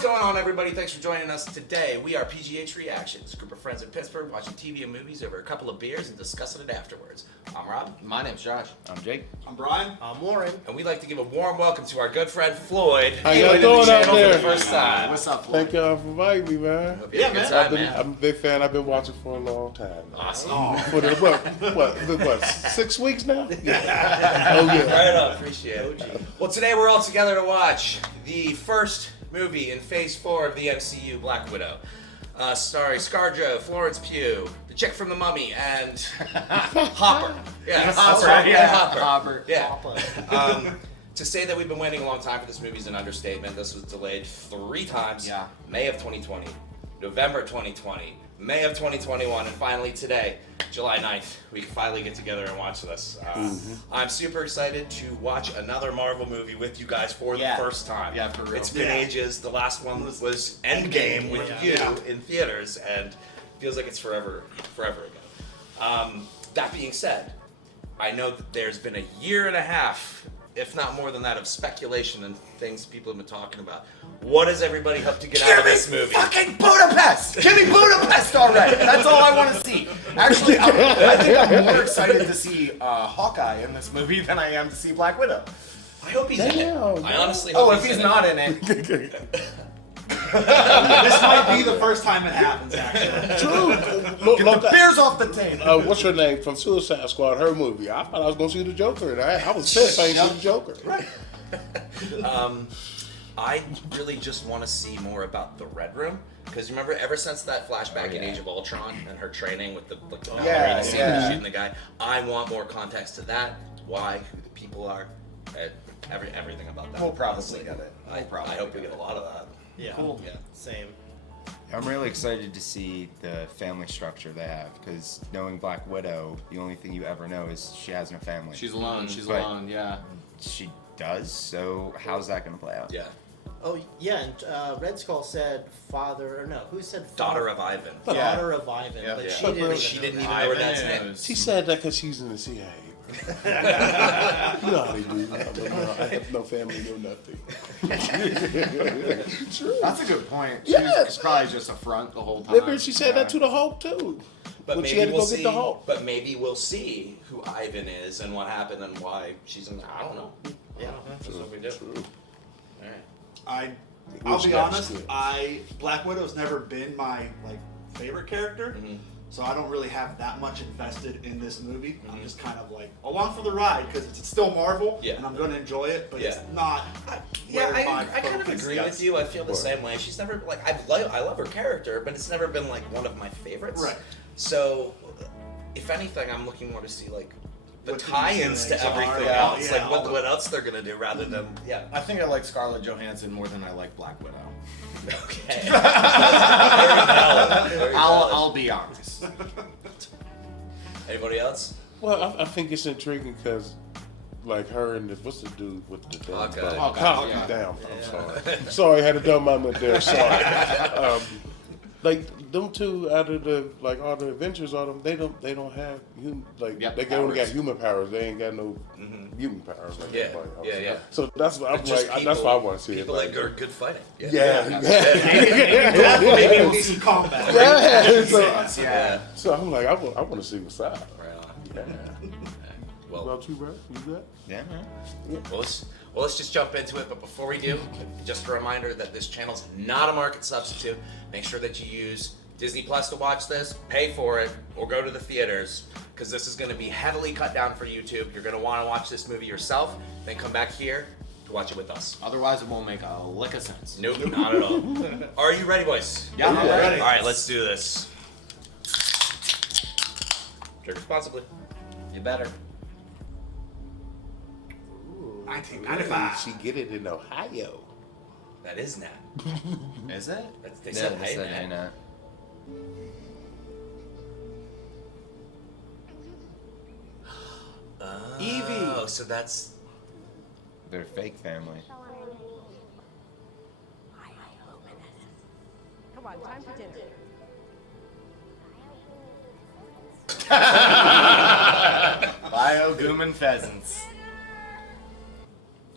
What's going on, everybody? Thanks for joining us today. We are PGH Reactions, a group of friends in Pittsburgh watching TV and movies over a couple of beers and discussing it afterwards. I'm Rob. My name's Josh. I'm Jake. I'm Brian. I'm Warren. And we'd like to give a warm welcome to our good friend Floyd. How y'all doing out there? For the first time. What's up, Floyd? Thank y'all for inviting me, man. Hope you had a good time, man. I'm a big fan. I've been watching for a long time. Awesome. For the, what, 6 weeks now? Yeah. Oh, yeah. Right on. Appreciate it. Well, today we're all together to watch the first movie in Phase 4 of the MCU, Black Widow. Starring ScarJo, Florence Pugh, the chick from The Mummy, and Hopper. Yeah, Hopper. Right, yeah. Hopper. Yeah. To say that we've been waiting a long time for this movie is an understatement. This was delayed 3 times. Yeah. May of 2020, November 2020, May of 2021, and finally today, July 9th, we can finally get together and watch this. I'm super excited to watch another Marvel movie with you guys for the first time. Yeah, for real. It's been ages. The last one was Endgame with you in theaters, and feels like it's forever ago. That being said, I know that there's been a year and a half, if not more than that, of speculation and things people have been talking about. What does everybody hope to get out of this movie? Fucking Budapest! Give me Budapest already! That's all I want to see. Actually, I think I'm more excited to see Hawkeye in this movie than I am to see Black Widow. I hope he's in it. I honestly hope Oh, if he's not in it. This might be the first time it happens, actually. True. Get the beers off the table. What's her name from Suicide Squad? Her movie. I thought I was going to see the Joker, and I was pissed I didn't see the Joker. Right. I really just want to see more about the Red Room. Because remember, ever since that flashback in Age of Ultron and her training with the ballerina scene and shooting the guy, I want more context to that, why, who the people are, everything about that. We'll probably get it. I hope we get a lot of that. Yeah. Cool. Yeah. Same. I'm really excited to see the family structure they have, because knowing Black Widow, the only thing you ever know is she has no family. She's alone. She's But alone, yeah. She does, so how's that going to play out? Yeah. Oh yeah, and Red Skull said father, or no, who said father? Daughter of Ivan. Daughter of Ivan, Yeah. but Yeah. she didn't even She know didn't that. even know her dad's name. She said that because she's in the CIA. You know how they do. I have no family, no nothing. True. That's a good point. Yeah. She's probably just a front the whole time. Maybe she said that to the Hulk too. But when maybe she had to we'll go see. get the Hulk. But maybe we'll see who Ivan is and what happened and why she's in. I don't know. Yeah. That's what we do. True. All right. I'll be honest. Black Widow's never been my favorite character, so I don't really have that much invested in this movie. I'm just kind of along for the ride because it's still Marvel, and I'm going to enjoy it, but it's not. I kind of agree with you. I feel the same way. She's never I love her character, but it's never been one of my favorites. Right. So, if anything, I'm looking more to see the What the tie-ins to Easter eggs everything are, else, yeah, what else they're gonna do rather than I think I like Scarlett Johansson more than I like Black Widow. Okay. Very valid. Very valid. I'll be honest. Anybody else? Well, I think it's intriguing because, her and what's the dude with the damn Hawkeye. bow? Hawkeye, Yeah. Damn, Yeah. I'm sorry. I had a dumb moment there. Sorry. Them two out of the all the Avengers on them, they don't have they only got human powers. They ain't got no mutant powers like Yeah. everybody else. Yeah. So that's what I'm Just that's why I want to see it. People are good fighting. Yeah. Maybe we'll see some combat. Yeah. So I'm I want to see what's up. Right on. Yeah. Well, What about you, bro? You good? Yeah, man. Well, let's just jump into it. But before we do, just a reminder that this channel's not a market substitute. Make sure that you use Disney Plus to watch this, pay for it, or go to the theaters, because this is going to be heavily cut down for YouTube. You're going to want to watch this movie yourself, then come back here to watch it with us. Otherwise, it won't make a lick of sense. Nope, not at all. Are you ready, boys? Yeah, I'm ready. All right, let's do this. Drink responsibly. You better. 1995. She get it in Ohio. That is Nat. Is it? They said, they hey, said, Nat. hey, Nat. Evie. Oh, so that's... They're fake family. Come on, time for dinner. Bioguman pheasants.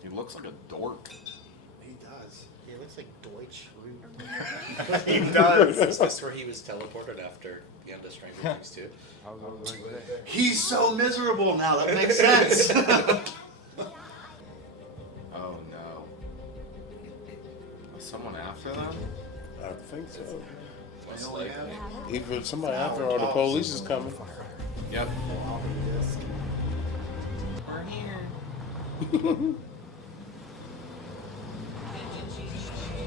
He looks like a dork. He does. He looks like Deutsch. He does. Is this where he was teleported after the end of Stranger Things 2? He's so miserable now. That makes sense. Oh no. Was someone after them? I think so. Most likely. Either somebody out there or the police is coming. Yep.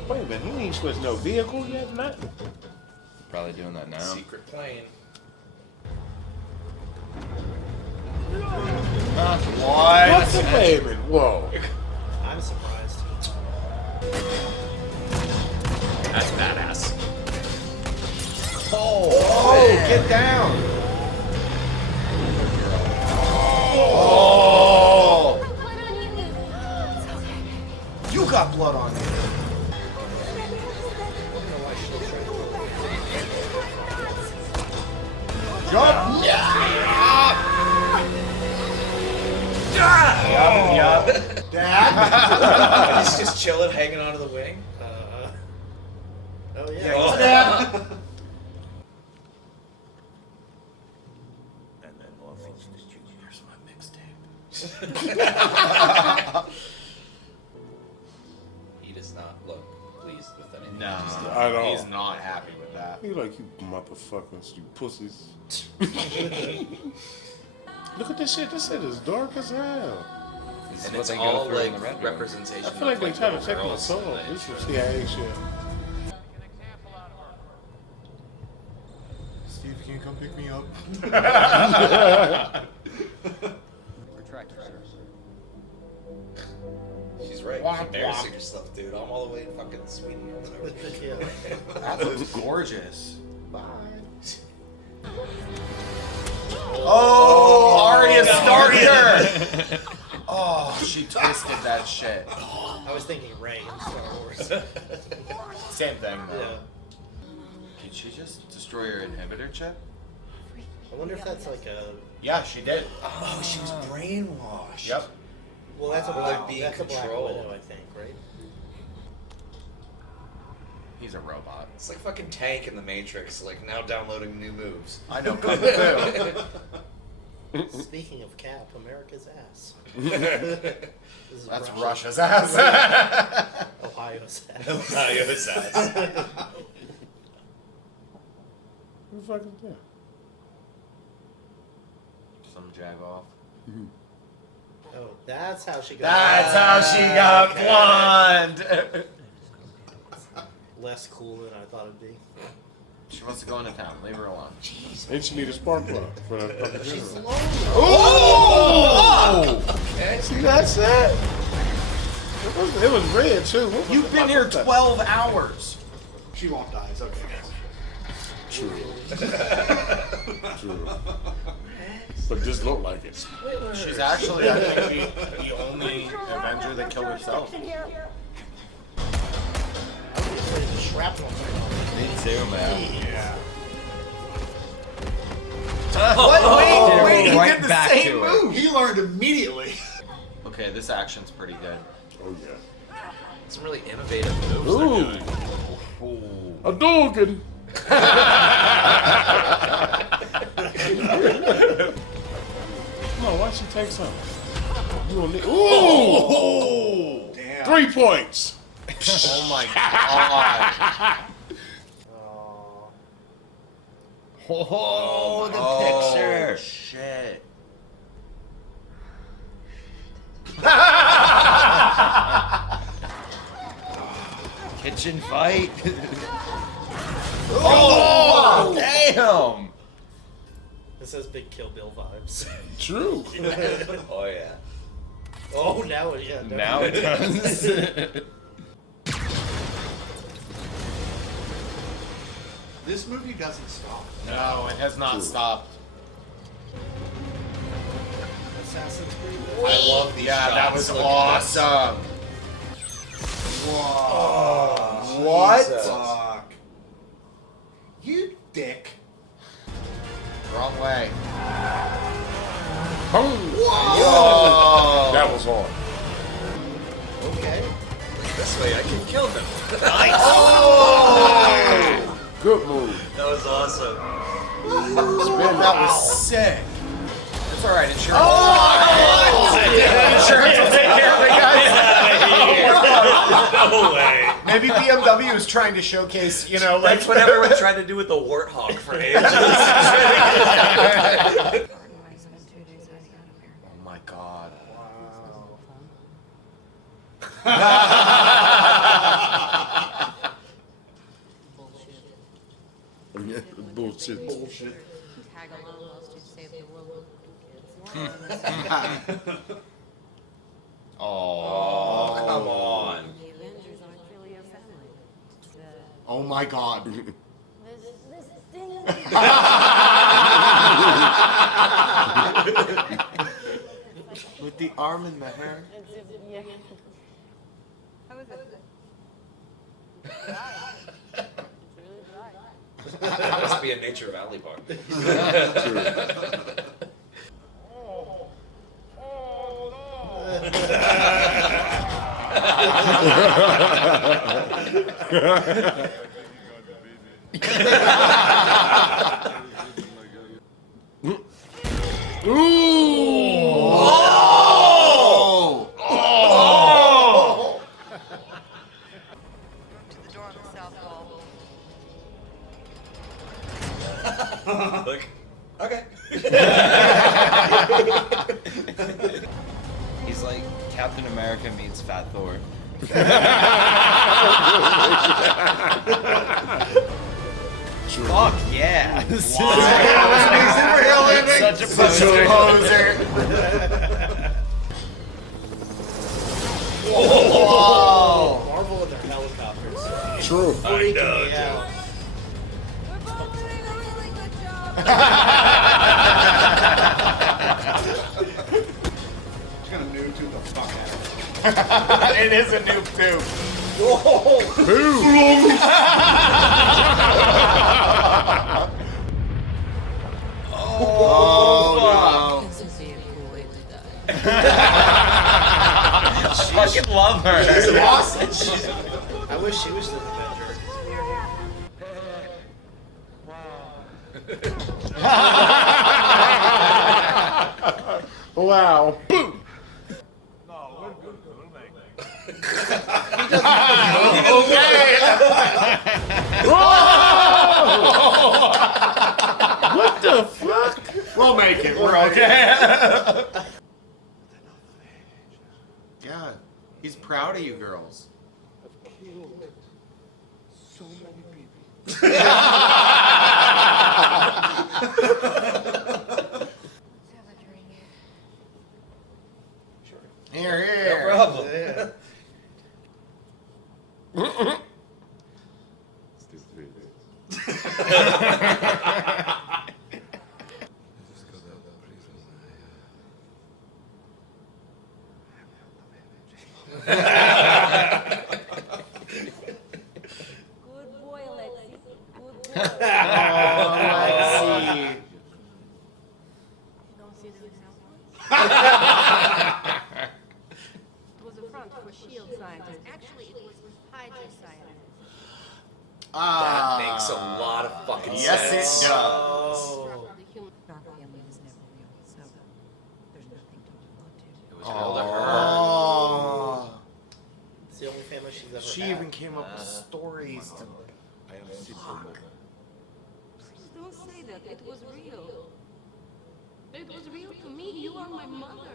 Wait a minute, he ain't switched no vehicle yet, nothing. Probably doing that now. Secret plane. What's the baby? Whoa. I'm surprised. That's badass. Oh, get down! Oh! You got blood on you. Jump! Yup. Dad? He's just chilling, hanging onto the wing. Oh yeah. Oh. Dad. And then Northeast Junior's my mixtape. He does not look pleased with anything. No, I don't. he's not happy with that. He like, you motherfuckers, you pussies. Look at this shit. This shit is dark as hell. This is And what it's they go all through in like the red room. representation. I feel like they of, trying to little take my girls soul. that This is should- CIA shit. Steve, can you come pick me up? She's right. Womp, You're embarrassing womp. yourself, dude. I'm all the way in fucking Sweden or whatever. Yeah. That looks gorgeous. Bye. Oh, Arya Starter! Oh, she twisted that shit. I was thinking Rey in Star Wars. Same thing, though. Yeah. Did she just destroy her inhibitor chip? I wonder if that's like a. Yeah, she did. Oh, she was brainwashed. Yep. Well, that's a Wow. black. Like being That's a Black controlled. Widow, I think, right? He's a robot. It's like fucking Tank in the Matrix, like now downloading new moves. I know Kung Fu. Speaking of Cap, America's ass. This is That's Russia. Russia's ass. Ohio's ass. Ohio's ass. Who the fuck is that? Some jagoff. Oh, that's how she got. That's how she got Okay. blonde. Less cool than I thought it'd be. She wants to go into town. Leave her alone. And she need a spark plug for that fucking She's general. lonely. Oh! See that shit? It was red too. What You've been here 12 hours. She won't die. It's okay. True. True. But this look like it. She's actually, I think, the only Avenger that killed herself. I was just ready to shrapnel her. Me too, man. Yeah. What? Wait, he Right did the back same to her. move. He learned immediately. Okay, this action's pretty good. Oh yeah. Some really innovative moves. Ooh. A Dogan. Come on, why don't you take some? You don't need. Ooh! Damn. 3 points. Oh my god. Oh. Oh, the Oh, picture. shit. Kitchen fight. Oh, Damn. This has big Kill Bill vibes. True. Oh yeah. Oh, now it, yeah. Now it does. This movie doesn't stop. No, it has not stopped. Assassin's Creed. I love these Yeah, that shots. was Look at this. awesome. Oh, What? Jesus. Fuck. You dick. Wrong way. Boom. Whoa. That was hard. Okay. This way I can kill them. was awesome. That was sick. It's alright, insurance. Insurance will take care of it, guys. No way. Maybe BMW is trying to showcase, you know, like That's what everyone tried to do with the warthog for ages. Oh my god. Bullshit. Tag along whilst you save the world. Oh, come on. The Avengers aren't really your family. Oh my god. This thing. With the arm and the hair. How is it? Must be a Nature Valley bar. To the door on the south wall. Look. Okay. He's like Captain America meets Fat Thor. Fuck yeah! Such a poser. Marvel with their helicopters. True. I know, Yeah. We're both doing a really good job. Just gonna noob to the fuck out of it. It is a noob too. Oh, This would be a cool way to die. I fucking love her. She's awesome. I wish she was the Avenger. Wow. Boom. What the fuck? We'll make it. We're okay. Yeah, he's proud of you girls. Have a drink. Here, No here. problem. Good boy, Alexi. Good boy. Oh, let's see. Don't see this now. It was a front for shield scientists. Actually, it was Hydra scientists. That makes a lot of fucking Yes, sense. it does. The human our family was never real, so there's nothing to hold on to. It was real to her. Oh. It's the only family she's ever She had. even came up with stories to. Fuck. Please don't say that. It was real. It was real to me. You are my mother.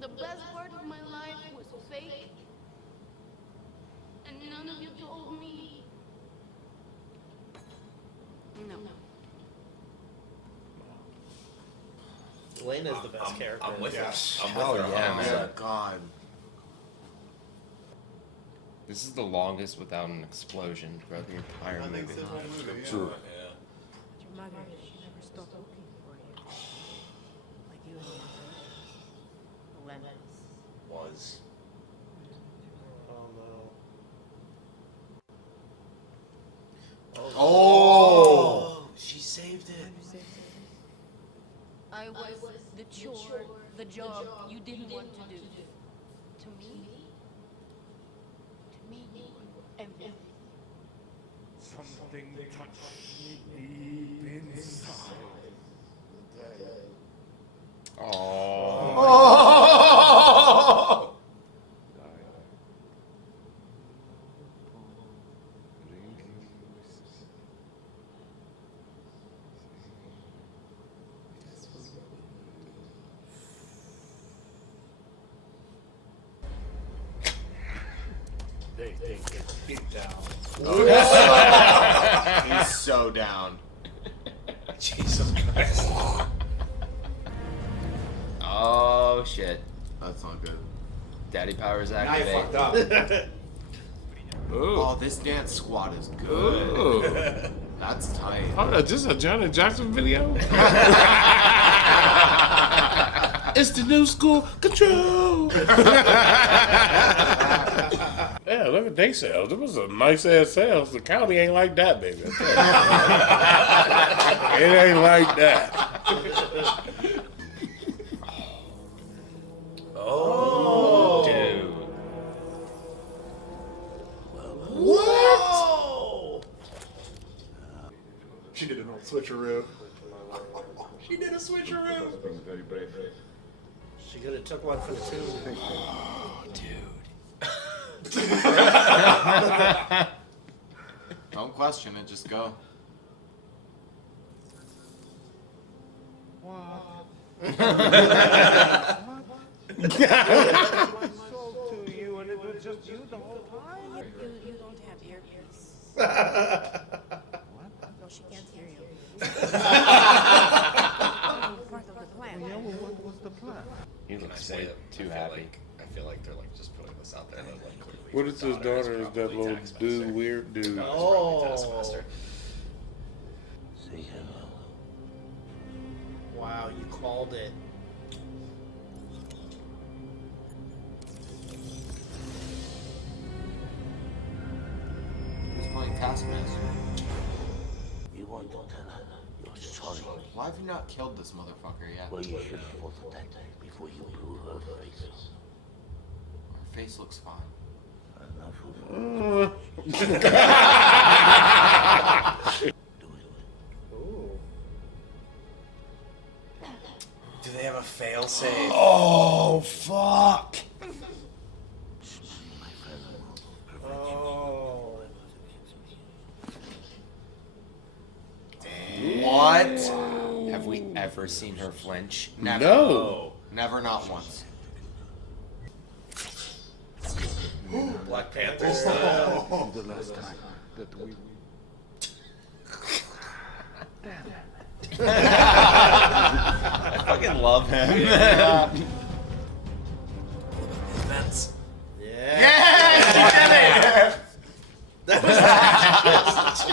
The best part of my life was fake, and none of you told me. No. Elena's the best character. I'm with Yeah. her. I'm Hell with her. yeah, 100%. Oh God. This is the longest without an explosion throughout the entire movie. True. But your mother, she never stopped looking for you. Like you and your relentless. Was. Oh no. Oh. She saved it. I was the chore, the job you didn't want to do. To me, you were everything. Something touched me deep inside. Oh! They get down. He's so down. Jesus Christ. Oh shit. That's not good. Daddy powers Now you activate. fucked up. Oh, this dance squad is good. Ooh. That's tight. Oh, is this a Janet Jackson video? It's the new school control. Yeah, look at they sales. It was a nice ass sales. The county ain't like that, baby. It ain't like that. Oh. Dude. Whoa! She did an old switcheroo. She did a switcheroo. She could have took one for the team. Don't question it, just go. My soul to you, and it was just you the whole time. You don't have earpiece. No, she can't hear you. Part of the plan. Yeah, well, what was the plan? He Can I looks say way it? too I happy. feel like they're like just putting this out there. That, like, clearly What is his daughter? Is that probably little Taskmaster. dude, weird dude? No, it's probably Oh. Taskmaster. Wow, you called it. Who's playing Taskmaster? You want to tell her you're sorry. Why have you not killed this motherfucker yet? Well, you should have thought of that before you blew her face. Her face looks fine. Enough of Ooh. Do they have a fail safe? Oh fuck! Oh. What? Have we ever seen her flinch? Never. No. Never, not once. Black Panther's the last time that we I fucking love him. Events. Yeah. Yes,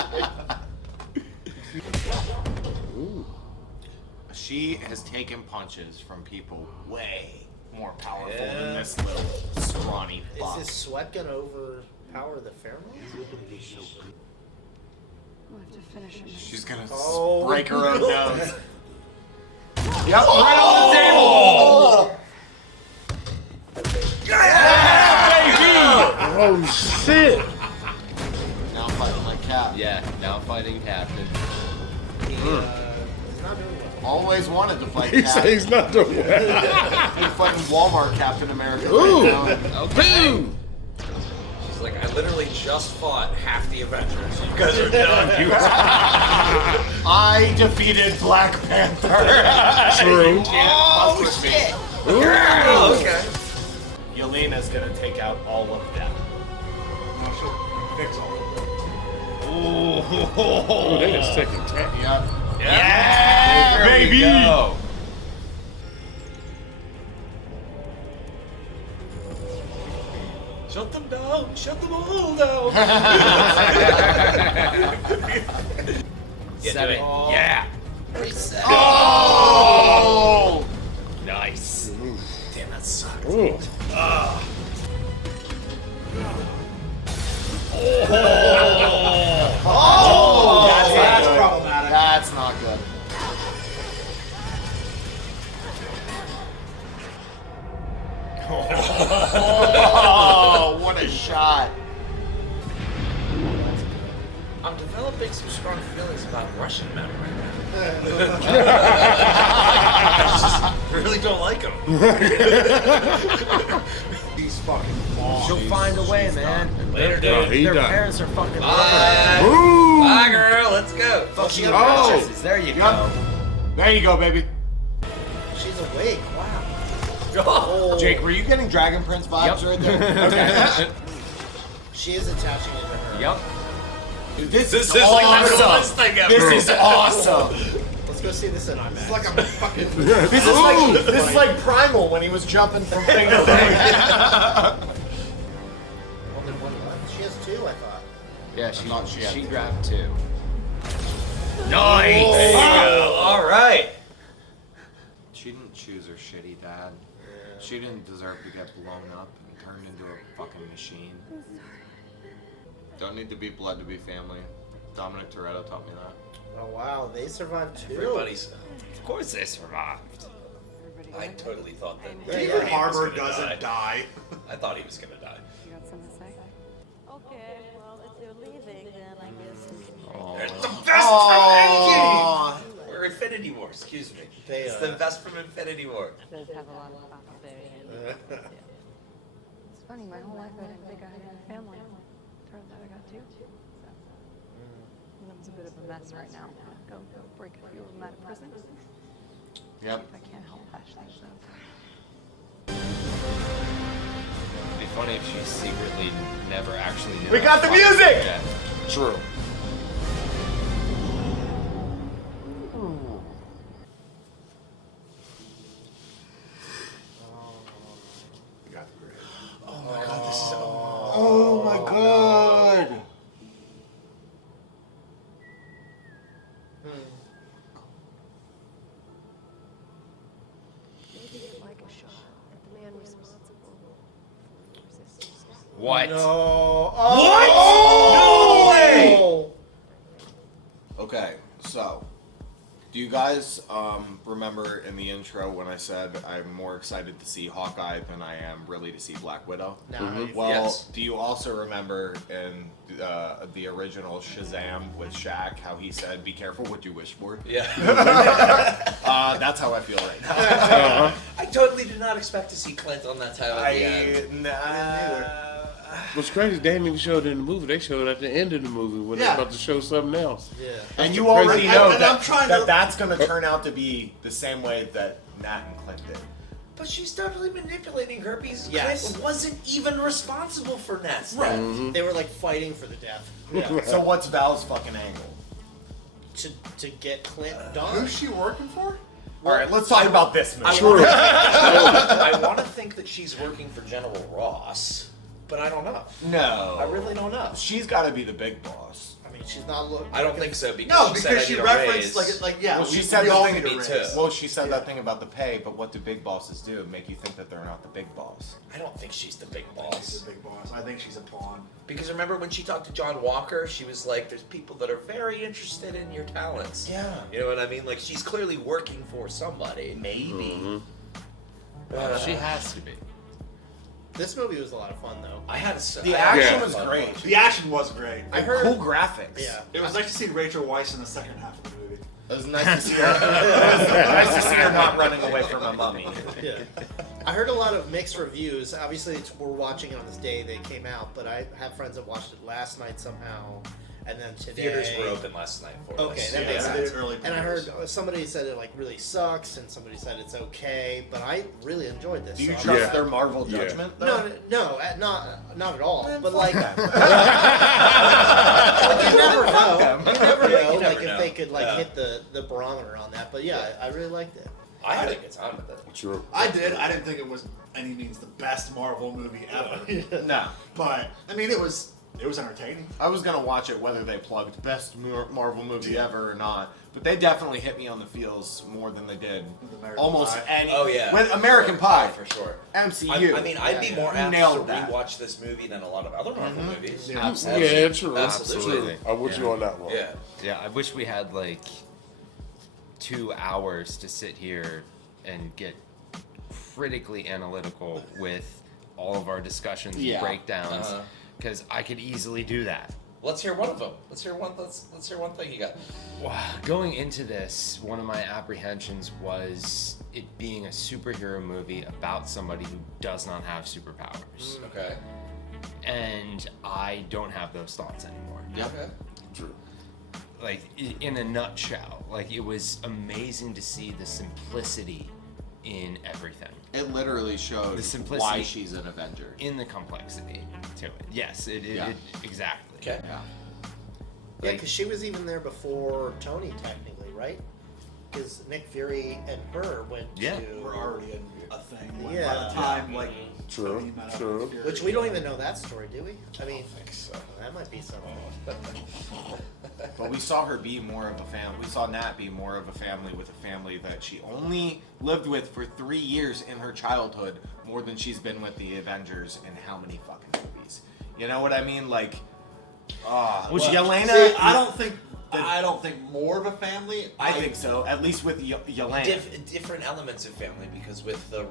she has taken punches from people way more powerful than this little scrawny Is fuck. this sweat gonna overpower the pheromones? We'll have to finish it. She's gonna Oh. break her own nose. Yep, right on the table. Oh shit! Now fighting like Cap. Yeah, now fighting Captain. He's not doing well. Always wanted to fight He Cap. said he's not doing well. He's fighting Walmart Captain America Ooh. right now. and- Okay. She's like, I literally just fought half the Avengers. You guys are done. I defeated Black Panther. True. You can't fuck with me. Oh, okay. Yelena's gonna take out all of them. No, she'll fix all of it. Oh, they just taking time. Yep. Yeah, baby. Go. Shut them down. Shut them all down. Seven. Oh. Yeah. Oh! Nice. Damn, that sucked. Ooh. Oh! That's good. problematic. That's not good. Oh, what a shot. I'm developing some strong feelings about Russian men right now. I just really don't like them. He's fucking balls. She'll find a way, man. Later, No, dude. he Their died. parents are fucking Bye. Ooh. Bye, girl. Let's go. fucking Oh. princesses. There you go. There you go, baby. She's awake. Wow. Oh. Jake, were you getting Dragon Prince vibes right there? Okay. She is attaching it to her. Yep. This This is is like the coolest awesome. thing ever. This is awesome. Let's go see this in IMAX. It's like I'm fucking. This is like Primal when he was jumping from thing to thing. Only one left. She has two, I thought. Yeah, thought she had she to. grabbed two. Nice. There you go. All right. She didn't choose her shitty dad. She didn't deserve to get blown up and turned into a fucking machine. Don't need to be blood to be family. Dominic Toretto taught me that. Oh wow, they survived too. Everybody's. Of course they survived. I totally thought that. David he Harbour was gonna doesn't die. I thought he was gonna die. You got something to say? Okay, well, if you're leaving, then I guess we can It's the best from Endgame! Or Infinity War, excuse me. They, It's the best from Infinity War. does have a lot of popularity. It's funny, my whole life I didn't think I had a family. Turns out I got two. So, that was a bit of a mess right now. Go break a few of them out of prison. Yep. If I can't help patch things up. It'd be funny if she secretly never actually knew. We how got to the fuck music! her dad. True. Oh my god, this is. Oh my god. Maybe you'd like a shot at the man responsible for your sister's death. What? No. No way! Okay, so do you guys remember in the intro when I said I'm more excited to see Hawkeye than I am really to see Black Widow? No. Well, Yes. do you also remember in the original Shazam with Shaq how he said, "Be careful what you wish for"? Yeah. That's how I feel right now. I totally did not expect to see Clint on that time at the end. What's crazy, they didn't even show it in the movie. They showed it at the end of the movie when Yeah. they're about to show something else. Yeah. And you crazy already thing. know And that, I'm trying to- that's going to turn out to be the same way that Nat and Clint did. But she's totally manipulating her because Yes. Clint wasn't even responsible for Nat's death. Mm-hmm. They were like fighting for the death. So what's Val's fucking angle? To get Clint done. Who's she working for? All right, let's talk about this movie. I want to think that she's working for General Ross, but I don't know. No. I really don't know. She's got to be the big boss. I mean, she's not looking. I don't think so because No, she because said I she need a referenced raise. like yeah. Well, she we said all the need thing a me raise. too. Well, she said that thing about the pay, but what do big bosses do? Make you think that they're not the big boss. I don't think she's the big She's boss. a big boss. I think she's a pawn. Because remember when she talked to John Walker, she was like, "There's people that are very interested in your talents." Yeah. You know what I mean? Like she's clearly working for somebody. Maybe. She has to be. This movie was a lot of fun though. I had a, The I had action a was fun great. watching. The action was great. I heard. Cool graphics. Yeah. It was nice to see Rachel Weisz in the second half of the movie. It was nice to see her. Nice to see her not running away from a mummy. Yeah. I heard a lot of mixed reviews. Obviously, we're watching it on this day they came out, but I have friends that watched it last night somehow, and then today. Theaters were open last night for Okay, us. that Yeah, makes they sense. did early And I heard previews. somebody said it like really sucks, and somebody said it's okay. But I really enjoyed this. Do you so trust Yeah. their Marvel Yeah. judgment? No, Though? not at all. But like, them. you never know. You never know. You never Like know. if they could like Yeah. hit the barometer on that. But yeah, I really liked it. I had a good time with it. True. I did. I didn't think it was any means the best Marvel movie ever. No. But I mean, it was entertaining. I was gonna watch it whether they plugged best Marvel movie ever or not, but they definitely hit me on the feels more than they did With American almost Pie. any. Oh yeah, with American Pie for sure. MCU. I mean, I'd be more apt to Nailed that. rewatch this movie than a lot of other Marvel movies. Yeah. Absolutely. Yeah, true. Absolutely. True. I'm with you on that one. Yeah. Yeah, I wish we had like 2 hours to sit here and get critically analytical with all of our discussions Yeah. and breakdowns, Uh-huh. because I could easily do that. Let's hear one of them. Let's hear one thing you got. Going into this, one of my apprehensions was it being a superhero movie about somebody who does not have superpowers. Okay. And I don't have those thoughts anymore. Yep. Okay. True. Like, in a nutshell, like, it was amazing to see the simplicity in everything. It literally showed The simplicity why she's an Avenger. in the complexity to it. Yes, it exactly. Okay. Yeah. Yeah, because she was even there before Tony, technically, right? Because Nick Fury and her went Yeah. to... We're already a thing. By Yeah. the time, like, True, Tony met up true. with Fury. Which we don't even know that story, do we? I mean, I think so. that might be something. But we saw her be more of a family. We saw Nat be more of a family with a family that she only lived with for 3 years in her childhood, more than she's been with the Avengers in how many fucking movies? You know what I mean? Like, was Yelena? See, I don't think more of a family. I think so. At least with Yelena. Different elements of family, because with the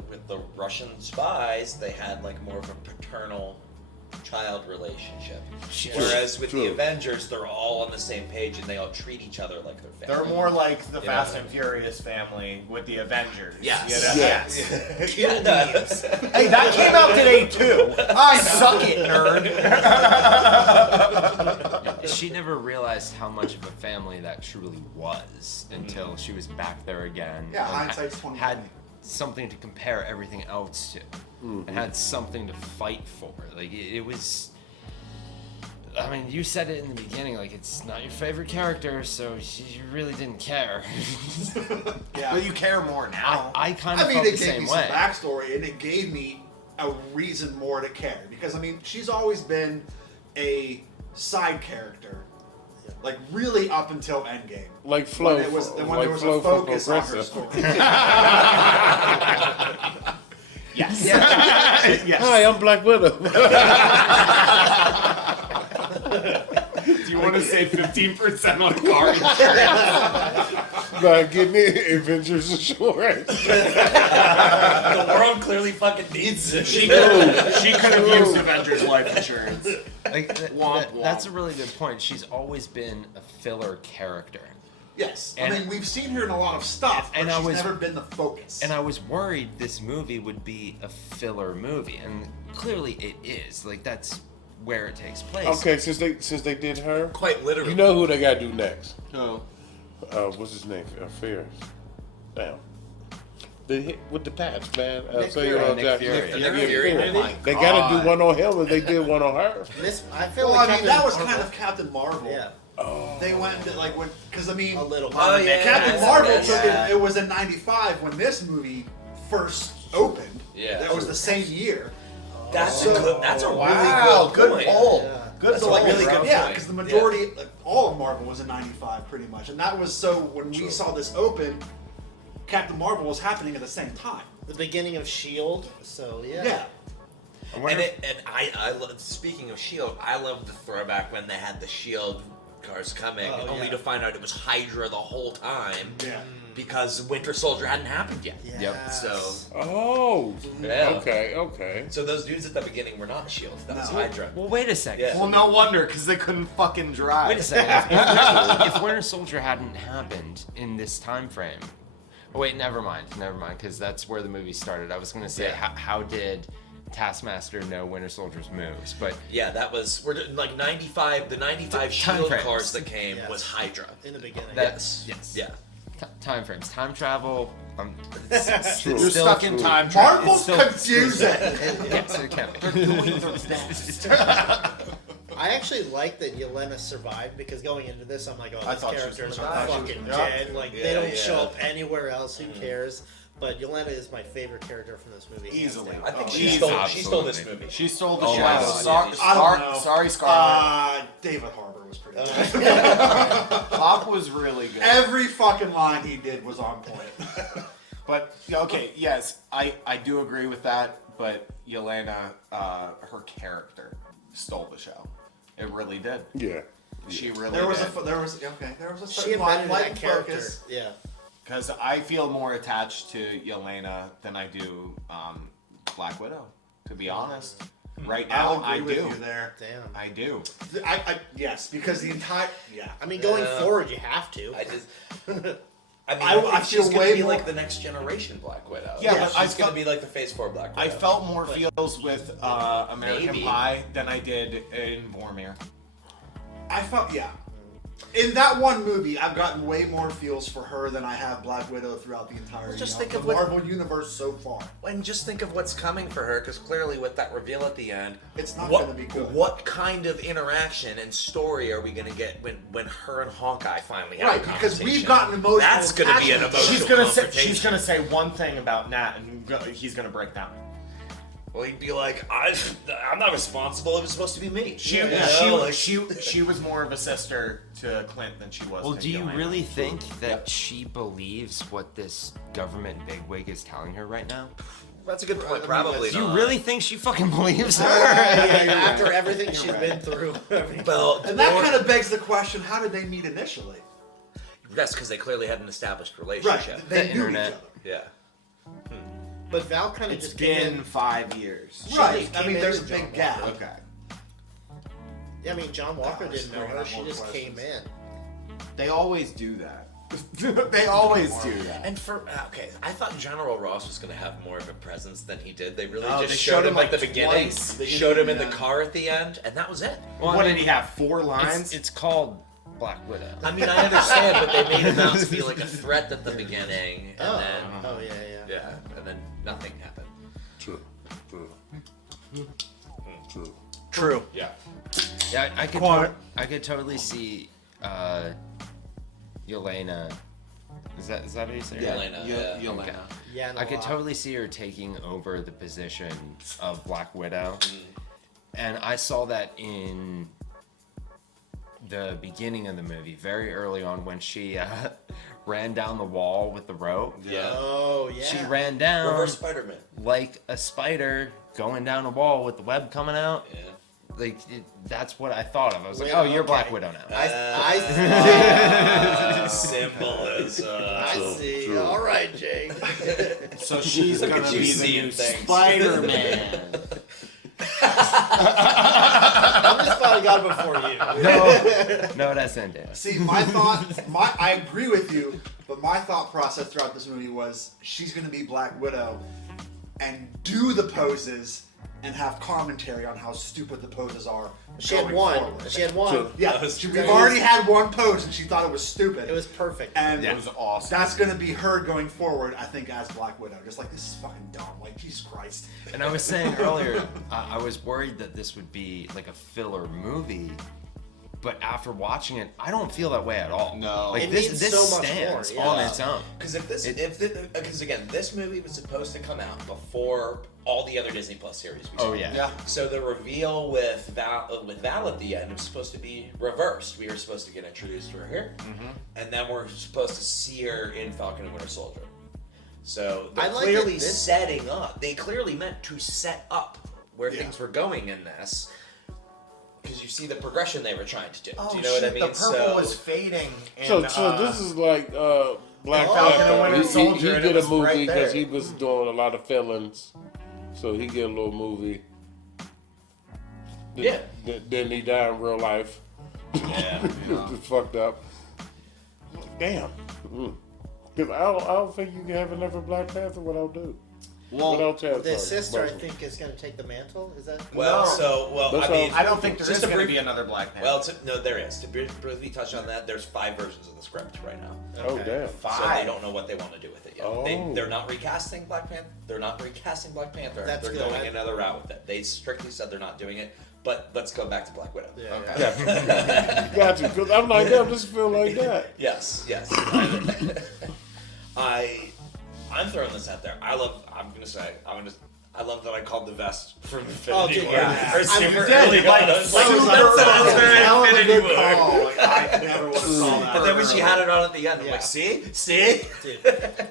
Russian spies, they had like more of a paternal child relationship. Whereas with the Avengers, they're all on the same page and they all treat each other like they're family. They're more like the You Fast know? and Furious family with the Avengers. Yes. You know? Yes. Yes. Hey, that came out today too. I suck it, nerd. She never realized how much of a family that truly was until she was back there again. Yeah, and hindsight's 20/20. had something to compare everything else to, and had something to fight for. Like it was. I mean, you said it in the beginning. Like, it's not your favorite character, so you really didn't care. Yeah. But you care more now. I kind of I mean, felt it the gave same me some way. backstory, and it gave me a reason more to care. Because, I mean, she's always been a side character, like, really up until Endgame. Like Flo. When like there was Flo a from focus on her Progressive. story. Yes. Yes. Hi, I'm Black Widow. Do you want to save 15% on car insurance? Not getting it. Avengers Insurance. The world clearly fucking needs it. She could have used Avengers life insurance. Like, Womp womp. that's a really good point. She's always been a filler character. Yes. And- I mean, we've seen her in a lot of stuff, but and I she's was- never been the focus. And I was worried this movie would be a filler movie, and clearly it is. Like, that's where it takes place. Okay, since they did her, Quite literally. you know who they gotta do next? Oh. What's his name? Ferris. Damn. They hit with the patch, man. Nick Fury. Nick Fury. Fury. Oh my They gotta do one on him, and they did one on her. This, I feel well, like I mean, Captain that was Marvel- kind of Captain Marvel. Yeah. They went into, like, when, because, I mean, A little. Oh, yeah. Captain Marvel Yes. took it was in '95 when this movie first opened. Yeah. That was the same year. That's So- a really Wow, good good point. poll. Yeah. Good So, like, poll, really bro. good, yeah, because the majority, like, all of Marvel was in '95 pretty much, and that was so when we saw this open, Captain Marvel was happening at the same time. The beginning of S.H.I.E.L.D., so yeah. Yeah. And I speaking of Shield, I love the throwback when they had the Shield cars coming, Oh, only yeah. to find out it was Hydra the whole time Yeah. because Winter Soldier hadn't happened yet. Yes. So, Oh. Yeah. Okay. so those dudes at the beginning were not Shield. That was No. Hydra. Well, wait a second. Yeah. Well, no wonder, because they couldn't fucking drive. Wait a second. If Winter Soldier hadn't happened in this time frame, oh, wait, never mind, because that's where the movie started. I was going to say, Yeah. how did Taskmaster know Winter Soldier's moves? But Yeah, that was like 95. The 95 Time Shield frames. cars that came Yes. was Hydra. In the beginning. that's Yes. yes, Yeah. time frames, time travel. True. You're still stuck in true. time travel. Marvel's still- confusing. Yes, it can be. I actually like that Yelena survived because going into this, I'm like, oh, I this thought she was character is gonna die. fucking Yeah. dead. Like, they Yeah, don't show yeah. up anywhere else. Who cares? But Yelena is my favorite character from this movie. hands Easily. down. I think Oh, she yeah. stole this movie. She stole the Oh show. my God, I don't know. Sorry, Scarlett. David Harbour was pretty good. Pop was really good. Every fucking line he did was on point. But okay, yes, I do agree with that. But Yelena, her character stole the show. It really did. Yeah. She really There was did. a She certain invented line, that and character. focus. Yeah. Because I feel more attached to Yelena than I do Black Widow. To be honest, Right now, I agree do. with you there. Damn. I do. Yes, because the entire I mean, going forward, you have to. I feel feel she's way gonna be more- like the next generation Black Widow. Yeah, Yeah, but I she's gonna felt- be like the Phase 4 Black Widow. I felt more feels with American Maybe. Pie than I did in Vormir. I felt in that one movie, I've gotten way more feels for her than I have Black Widow throughout the entire Just the think of what- Marvel universe so far. And just think of what's coming for her, because clearly with that reveal at the end, It's not what, gonna be good. What kind of interaction and story are we gonna get when her and Hawkeye finally have Right, a because conversation? we've gotten emotional. That's gonna be an attachment. emotional She's gonna say one thing about Nat, and he's gonna break down. Well, he'd be like, I'm not responsible. It was supposed to be me. She was more of a sister to Clint than she was. Well, to do you Yelena. really think that she believes what this government bigwig is telling her right now? That's a good point. Probably Do you not. really think she fucking believes her? After everything she's been through. Well, And that kind of begs the question: how did they meet initially? that's because they clearly had an established Right, relationship. they The knew internet. each other. Yeah. But Val kind of It's just came been in. 5 years. Right. just I came mean, there's a into John big gap. Walker. Okay. Yeah, I mean, John Walker let's didn't know bring her. up She more just questions. came in. They always do that. They always do that. And I thought General Ross was going to have more of a presence than he did. They really Oh, just they showed him like at the beginning, twice. showed him in the Yeah. car at the end, and that was it. Well, What I did mean, he have? 4 lines? It's called Black Widow. I mean, I understand, but they made him out to be like a threat at the beginning, and then and then nothing happened. True. True. Yeah. Yeah, I could. Quote. I could totally see Yelena. Is that how you say her name? Yelena. Yelena. Okay. Yeah, I could totally see her taking over the position of Black Widow, and I saw that in the beginning of the movie, very early on when she ran down the wall with the rope. Yeah. Oh, yeah. She ran down Reverse Spider-Man. like a spider going down a wall with the web coming out. Yeah. Like that's what I thought of. I was like, Wait, "Oh, you're okay. Black Widow now." Symbolism. I see. True. All right, Jake. So she's Look gonna at you be the seeing new things. Spider-Man. I'm just glad I got it before you. No, that's ended. See, my thought, I agree with you, but my thought process throughout this movie was she's going to be Black Widow and do the poses and have commentary on how stupid the poses are. She had going one. forward. She had one. True. Yeah, we've already had one pose and she thought it was stupid. It was perfect. and It was awesome. that's going to be her going forward, I think, as Black Widow. Just like, this is fucking dumb. Like, Jesus Christ. And I was saying earlier, I was worried that this would be like a filler movie, but after watching it, I don't feel that way at all. No. like It this needs this so much stands more, on yeah. its own. Because again, this movie was supposed to come out before all the other Disney Plus series we saw. Oh yeah. Yeah. So the reveal with Val at the end was supposed to be reversed. We were supposed to get introduced to her here, and then we're supposed to see her in Falcon and Winter Soldier. So they're I like clearly it, this- setting up. They clearly meant to set up where Yeah. things were going in this. Because you see the progression they were trying to do. Oh, do you know what I mean? The purple was fading. So, And, so this is like Black Falcon and Panther. Winter He Soldier, and did it a was movie right because there. he was doing a lot of fillings, so he get a little movie. Yeah. Then he died in real life. Yeah. It's fucked up. Damn. Because I don't think you can have another Black Panther without dude. Well, Without Chad The Sargent, sister, I Buzzard. think, is going to take the mantle. Is that? Well, That's I mean, I don't think there just is to going to brief- be another Black Panther. Well, no, there is. To briefly touch on that, there's 5 versions of the script right now. Oh damn. So they don't know what they want to do with it yet. Oh. They're not recasting Black Panther. They're not recasting Black Panther. That's they're good. going another route with it. They strictly said they're not doing it. But let's go back to Black Widow. Yeah. Okay. Gotcha. Because I'm like, damn, this feel like that. Yes. I'm throwing this out there. I love that I called the vest from Infinity dude, War. yeah. Or super did, early like, on. I was like, super that sounds very Hell of a Infinity good War. call. Like, I never would have saw that. But then when she had it on at the end, I'm Yeah. like, see? Dude,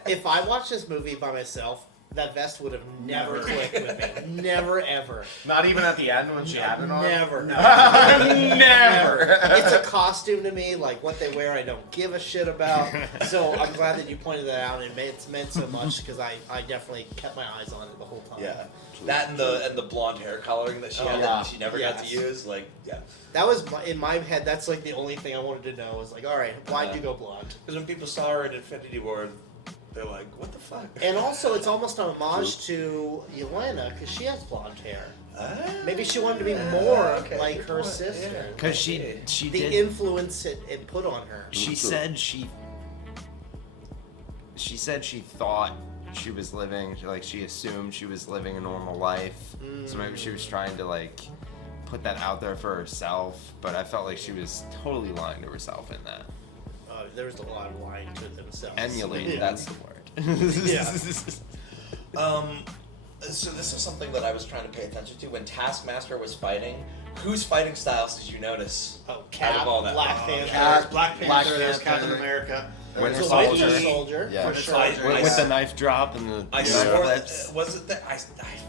if I watch this movie by myself, that vest would have never clicked with me. Never, ever. Not even at the end when she had it on? Never. Never. It's a costume to me. Like, what they wear, I don't give a shit about. So I'm glad that you pointed that out, and it's meant so much, because I definitely kept my eyes on it the whole time. Yeah. That and the blonde hair coloring that she had that she never got to use. Like, yeah. That was, in my head, that's like the only thing I wanted to know. Was like, alright, why'd you go blonde? Because when people saw her at Infinity War, they're like, what the fuck? And also, it's almost an homage to Yelena, because she has blonde hair. Maybe she wanted to be more like her sister. Because she the did influence it put on her. She said she thought she was living, like she assumed she was living a normal life. So maybe she was trying to like put that out there for herself. But I felt like she was totally lying to herself in that. There was a lot of lying to themselves. Emulating, that's the word. Yeah. So this is something that I was trying to pay attention to when Taskmaster was fighting. Whose fighting styles did you notice? Oh, out of Cap, all that? Black Panther. There's Black Panther, there's Captain America. Winter So Soldier. Winter Soldier, Yeah. for sure. With the knife drop and the I swore lips. that was it that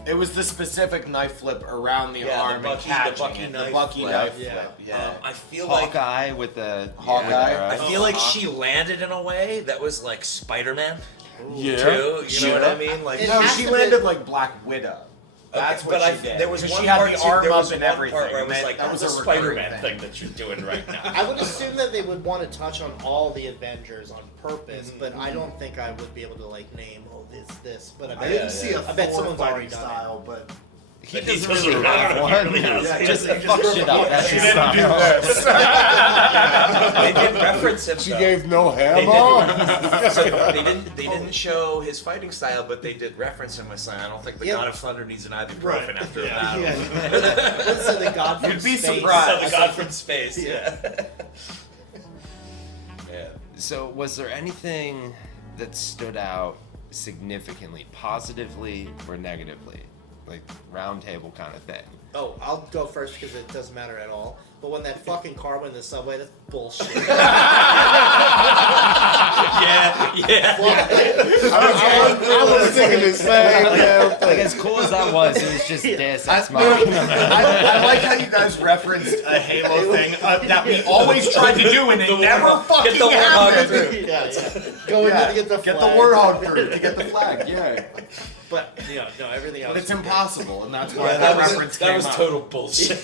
It was the specific knife flip around the arm and catching the the Bucky Bucky knife knife flip. flip. Yeah. I feel like Hawkeye with the Hawkeye. I feel like she landed in a way that was like Spider-Man. Yeah. Too, you know what I mean? Like No, she landed like Black Widow. That's what she did. There was Because one she had part the too- arm there up was and one everything. part where I was like, that that's was a a recurring Spider-Man thing that you're doing right now. I would assume that they would want to touch on all the Avengers on purpose, but I don't think I would be able to like name, oh, this, but I didn't see a I bet Thor someone's already fighting done style, but He doesn't doesn't really really have have one. one. Yeah, Just he fuck just shit up. That's She his didn't do style. this. They did reference him. She though. gave no They hammer. didn't show his fighting style, but they did reference him by saying, "I don't think the God of Thunder needs an ibuprofen after a battle." Let's say the God from You'd be space. surprised. The God from space. Yeah. Yeah. So, was there anything that stood out significantly, positively or negatively? Like, round table kind of thing. Oh, I'll go first because it doesn't matter at all. But when that fucking car went in the subway, that's bullshit. Yeah. I was thinking the same damn Like, thing. as cool as that was, it was just Deus Ex I Machina. like how you guys referenced a Halo thing that we always tried to do and it never fucking Get the Warthog happened. through. Go in there to get the Get flag. the Warthog through to get the flag. Yeah, But no, everything else. but it's was great. impossible, and that's why Yeah, that reference that came was up. total bullshit.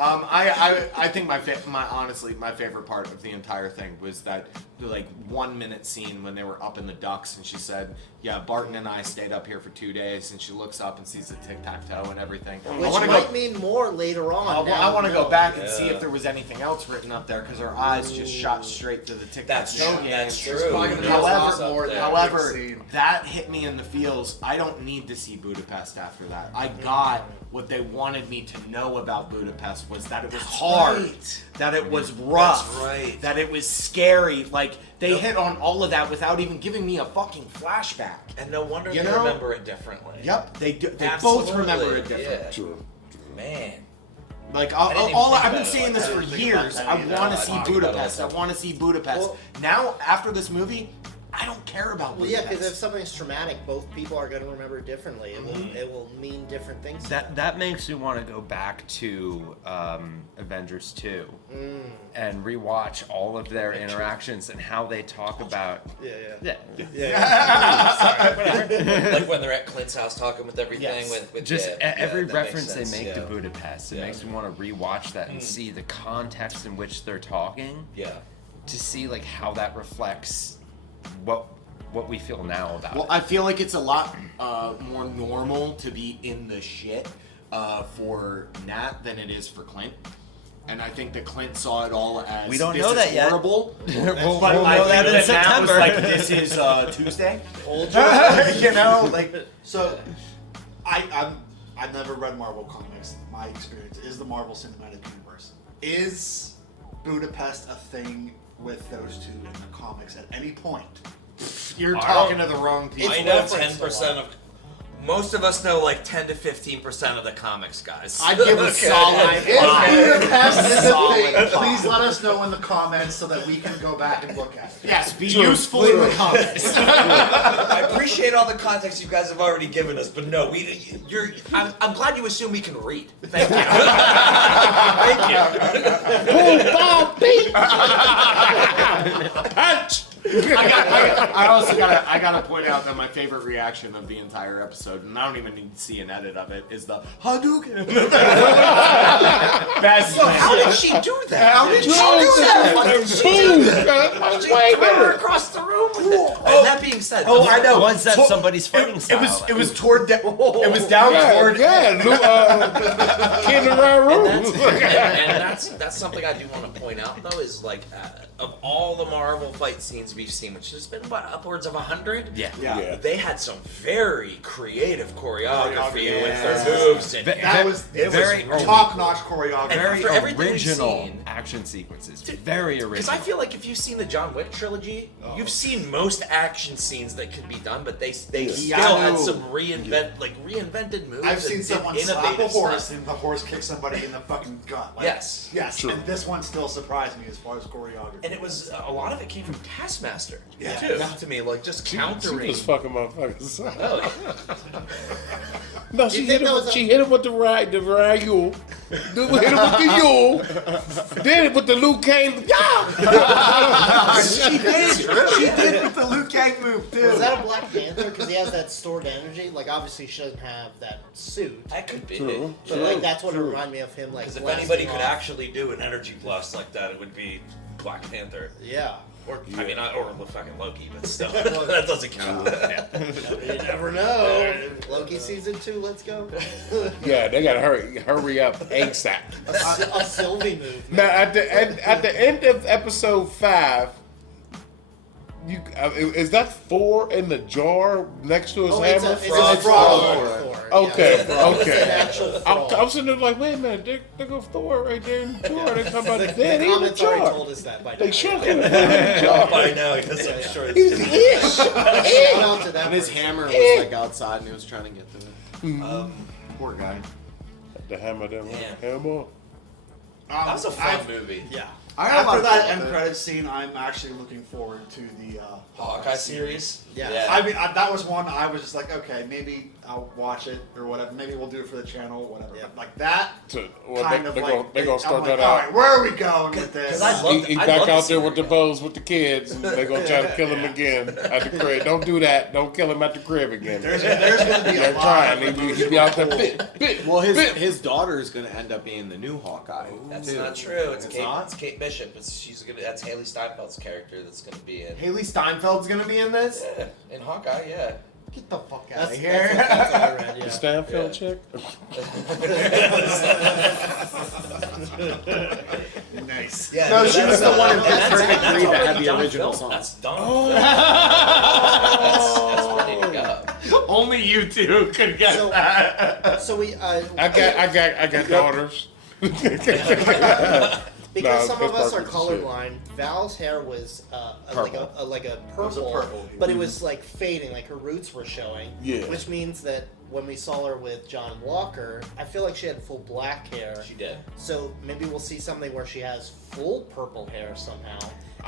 I think honestly my favorite part of the entire thing was that the like 1 minute scene when they were up in the ducks and she said, "Yeah, Barton and I stayed up here for 2 days," and she looks up and sees the tic-tac-toe and everything. Which might mean more later on. I want to go back and see Yeah. if there was anything else written up there because her eyes just shot straight to the tic-tac-toe game. That's true. probably gonna be a However, lot more however, scene. that hit me in the feels. I don't need to see Budapest after that. I got what they wanted me to know about Budapest was that it was hard, right. that it was rough, That's right. that it was scary. Like they hit on all of that without even giving me a fucking flashback. And no wonder You they know? remember it differently. Yep, they do. They Absolutely. both remember it differently. Yeah. True. Man. Like I didn't even all think I've been about it saying like this that. for I didn't think about years. that I either. want I to see talked about it Budapest. I also. want to see Budapest. Well- Now after this movie, I don't care about Well, yeah, Budapest. because if something's traumatic, both people are going to remember it differently. It will mean different things. to them. That makes me want to go back to Avengers 2 and rewatch all of their interactions and how they talk about. Yeah. Like when they're at Clint's house talking with everything. Yes. With Just every that makes reference they sense, make to yeah. Budapest, it Yeah. makes me want to rewatch that and see the context in which they're talking Yeah. to see like how that reflects what we feel now about Well, it. I feel like it's a lot more normal to be in the shit for Nat than it is for Clint. And I think that Clint saw it all as We don't this know is that yet. horrible. We'll But I know think that in Nat was September. like, this is Tuesday. Told you. You know, like So, I've never read Marvel comics. My experience is the Marvel Cinematic Universe. Is Budapest a thing with those two in the comics at any point? you're talking to the wrong people. I know referenced 10% of. Most of us know like 10 to 15% of the comics, guys. I'd give a solid If Budapest is a thing Please let us know in the comments so that we can go back and look at it. Yes, be useful in the comments. I appreciate all the context you guys have already given us, but no, I'm glad you assume we can read. Thank you. Punch! I gotta point out that my favorite reaction of the entire episode, and I don't even need to see an edit of it, is the Hadouken. Best. So how did she do that? How did she do that? She threw her across the room with it. And that being said, I know. Was that somebody's fighting style? It was toward that. It was down toward. Kid in the right room. and that's something I do want to point out though is like of all the Marvel fight scenes we've seen, which has been what, upwards of 100. Yeah. They had some very creative choreography with their moves, and That was very top-notch choreography. very for everything we've original seen- action sequences. Very original. Because I feel like if you've seen the John Wick trilogy, you've seen most action scenes that could be done, but they still had some reinvented moves. I've seen and someone slap a innovative horse stuff. and the horse kick somebody in the fucking gut. Like, Yes. Yes. True. And this one still surprised me as far as choreography. And it was a lot of it came from Taskmaster Yeah. too. To me, like just She countering. was fucking motherfuckers. Oh, No, she hit him with the ride, the Ryu. Hit him with the Yule. Then with the Liu Kang. Yeah! She did with the Liu Kang move too. Was that a Black Panther? Because he has that stored energy. Like, obviously, she doesn't have that suit. that could be. True. But, like, that's what it reminded me of him, like, Because if blasting anybody could off. actually do an energy blast like that, it would be Black Panther. Yeah. Or I mean, or fucking Loki, but still, that doesn't count. You never know. Loki season 2, let's go. Yeah, they gotta hurry up ASAP. A Sylvie move. Now at the end of episode 5, is that Thor in the jar next to his hammer? It's a frog. Okay, Yeah. okay. It's an actual frog. I'm sitting there like, wait a minute, there go Thor right there in the jar. They come about The dead. He in the comments already jar. told us that by now. They sure could have put him in the jar. By now, because I'm sure He's it's Shout out to that And his person. hammer was like outside, and he was trying to get to it. Poor guy. The hammer, them Yeah. hammer. that was a fun movie. Yeah. After that end credits scene, I'm actually looking forward to the Hawkeye series. Yeah. I mean, that was one I was just like, okay, maybe I'll watch it or whatever. Maybe we'll do it for the channel or whatever. Yeah. But like that, kind of They're like, gonna start I'm that like, all out. right, where are we going with this? Because I love- He's I'd back love to out see there where with the we bows with the kids, and they're gonna try to kill him again at the crib. Don't do that. Don't kill him at the crib again. There's going to be a They're lot. trying. He'd be out there. Bit. Well, his daughter is gonna end up being the new Hawkeye. That's too. not true. It's Kate. not? It's Kate Bishop. That's Haley Steinfeld's character. That's gonna be in. Haley Steinfeld's gonna be in this. Yeah, in Hawkeye. Yeah. Get the fuck out That's, of that's, here. that's what I read, The yeah. Stanfield chick. Nice. Yeah. No, she was the one in that's- Perfect that's 3 that had already the done original film. song. That's done. Oh. That's ready to go. Only you two could get So- that. So we, I got daughters. because No, some of it's us are perfect shit. colorblind, Val's hair was like a was a purple, purple. but it was like fading, like her roots were showing. Yeah. Which means that when we saw her with John Walker, I feel like she had full black hair. She did. So maybe we'll see something where she has full purple hair somehow.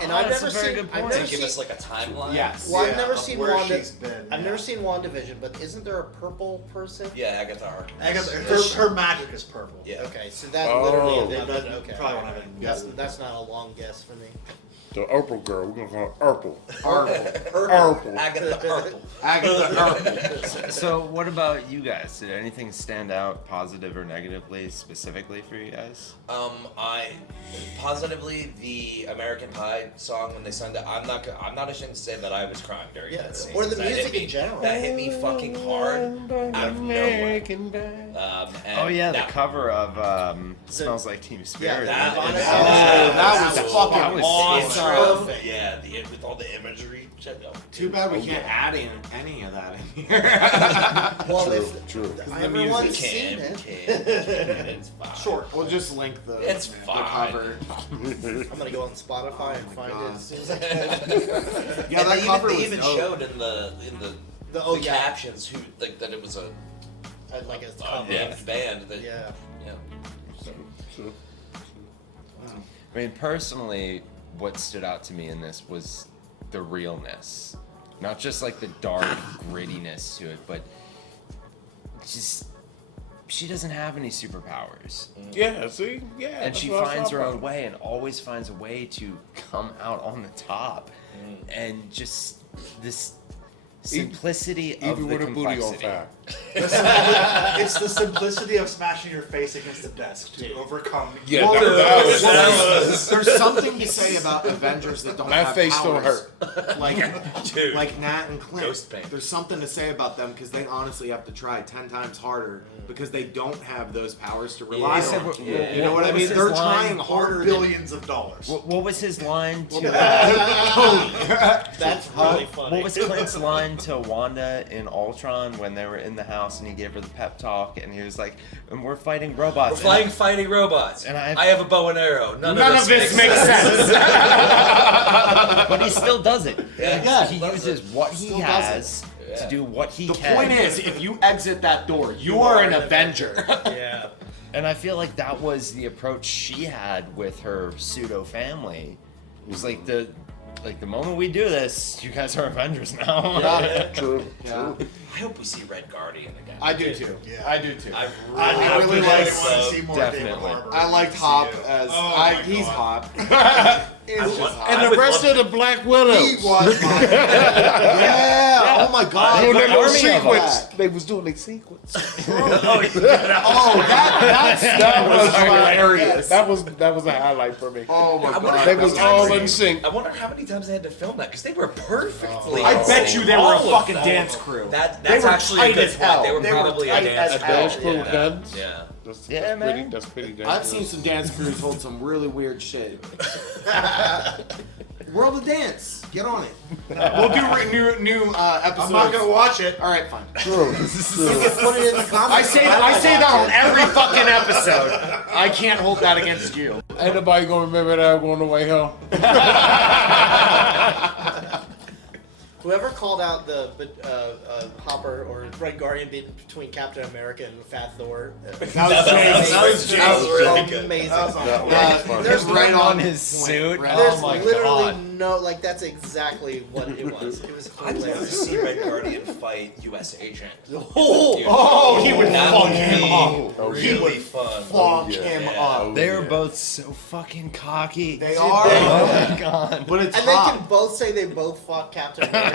And Oh, I've that's never a very seen. good I've point. never To give seen. us like a timeline. Yes. Well, I've Yeah, never of seen where Wanda. she's been, I've yeah. never seen WandaVision, but isn't there a purple person? Yeah, Agatha Harkness. Agatha, her magic is purple. Yeah. Okay, so that Oh. literally. Yeah, that- Okay. probably won't have any That's not a long guess for me. The Urple girl. We're gonna call her Urple. Purple. Urple. Agatha Harkness. Agatha. So, what about you guys? Did anything stand out positive or negatively, specifically for you guys? I positively the American Pie song when they sung it. I'm not ashamed to say that I was crying during Yeah, that scene. or the 'cause that hit music me- in general. That hit me fucking hard out of nowhere. And Oh yeah, the that- cover of "Smells Like Teen Spirit." that Nirvana is- song. that was fucking that was awesome. Perfect. Yeah, with all the imagery. Too bad we can't add in any of that in here. Well, True, if true. everyone's We seen can, it, it's fine. Short. We'll just link the, It's the fine. cover. I'm gonna go on Spotify and my find God. it as soon as I can. Yeah, And that cover they was even dope. showed in the Oh, the yeah. captions who like that it was a Like a unnamed band that Yeah. yeah. So, I mean, personally, what stood out to me in this was the realness. Not just like the dark grittiness to it, but just she doesn't have any superpowers. Yeah, see? Yeah. And she finds her own way and always finds a way to come out on the top. And just this simplicity of even the with a booty on complexity. fire. It's the simplicity of smashing your face against the desk to overcome. Yeah, Well, that was. there's something to say about Avengers that don't My have face don't powers. hurt. Like Nat and Clint. Ghost paint. There's something to say about them because they honestly have to try 10 times harder because they don't have those powers to rely He said on. what- You know what I what was mean? his They're line? trying harder. than- Billions of dollars. What was his line to? That's really funny. What was Clint's line to Wanda in Ultron when they were in the house and he gave her the pep talk and he was like, "And we're fighting robots." We're fighting robots. And I have a bow and arrow. None of this makes sense. But he still does it. Yeah. He uses what he Still does has it. to do what he The can. point is, if you exit that door, you are an Avenger. Yeah. And I feel like that was the approach she had with her pseudo family. It was like the moment we do this, you guys are Avengers now. Yeah. True. Yeah. I hope we see Red Guardian again. I do too. Yeah. I do too. I I really really like want to see more David definitely. Harbour. I liked Hop as Oh my he's God. Hop. He's just Hop. And the rest of the Black Widows. He was my Yeah. Oh my God. Doing The their little army of sequence. that. They was doing their sequence. Oh, that was hilarious. That was a highlight for me. Oh my God. They was all in sync. I wonder how many times they had to film that because they were perfectly. I bet you they were a all of fucking them. dance crew. That's They were actually a tight good as point. hell. They were They were probably a tight dance as A crew. dance hell. crew Yeah. guns. Yeah. That's pretty. That's pretty dangerous. I've seen some dance crews hold some really weird shit. World of Dance. Get on it. We'll do new episodes. I'm not gonna watch it. All right, fine. True. Put it in the comments. I say that on every fucking episode. I can't hold that against you. Ain't nobody gonna remember that on the way home. Whoever called out the Hopper or Red Guardian between Captain America and Fat Thor. That was really good. Amazing. That was There's right on on his point. suit. Right There's Oh my literally God. no, like, that's exactly what it was. It was I'd love to hilarious. see Red Guardian fight U.S. Agent. Oh, he would That fuck would him be up. really fun. Fuck yeah. him Yeah. up. They are both so fucking cocky. They are. Oh my God. But it's And they hot. can both say they both fought Captain America.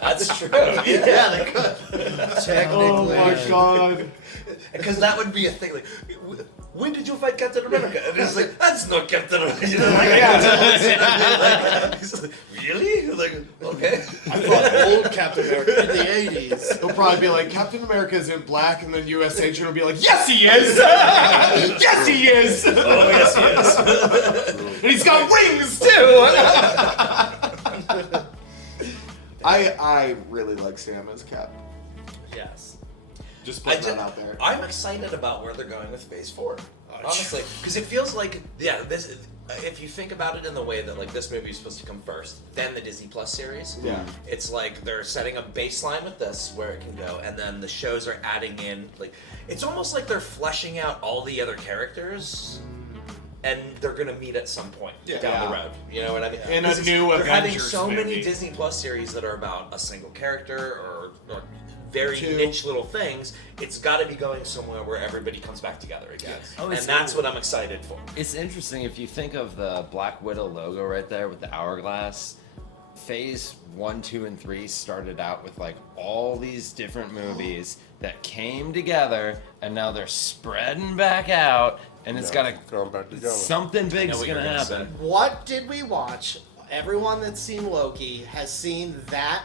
That's true. Yeah, they could. Technically. Oh my God. Because that would be a thing. Like, when did you fight Captain America? And it's like, that's not Captain America. You know, like, he's like, really? Like, okay. I fought old Captain America in the 80s. He'll probably be like, Captain America isn't black, and then U.S. Agent will be like, yes, he is! Yes, he is! Oh, yes, he is. And he's got wings, too! I really like Sam as Cap. Yes. Just putting that out there. I'm excited about where they're going with Phase 4. Honestly, because it feels like, yeah, this. If you think about it in the way that like this movie is supposed to come first, then the Disney Plus series. Yeah. It's like they're setting a baseline with this where it can go, and then the shows are adding in like it's almost like they're fleshing out all the other characters. And they're gonna meet at some point down the road. You know what I mean? In a 'Cause new they're having Avengers so many movie. Disney Plus series that are about a single character or very Two. niche little things. It's got to be going somewhere where everybody comes back together again. Yes. Oh, and it's- that's what I'm excited for. It's interesting if you think of the Black Widow logo right there with the hourglass. Phase 1, 2, and 3 started out with like all these different movies that came together, and now they're spreading back out, and it's Yeah, got going back together. something big's what gonna you're gonna happen. What did we watch? Everyone that's seen Loki has seen that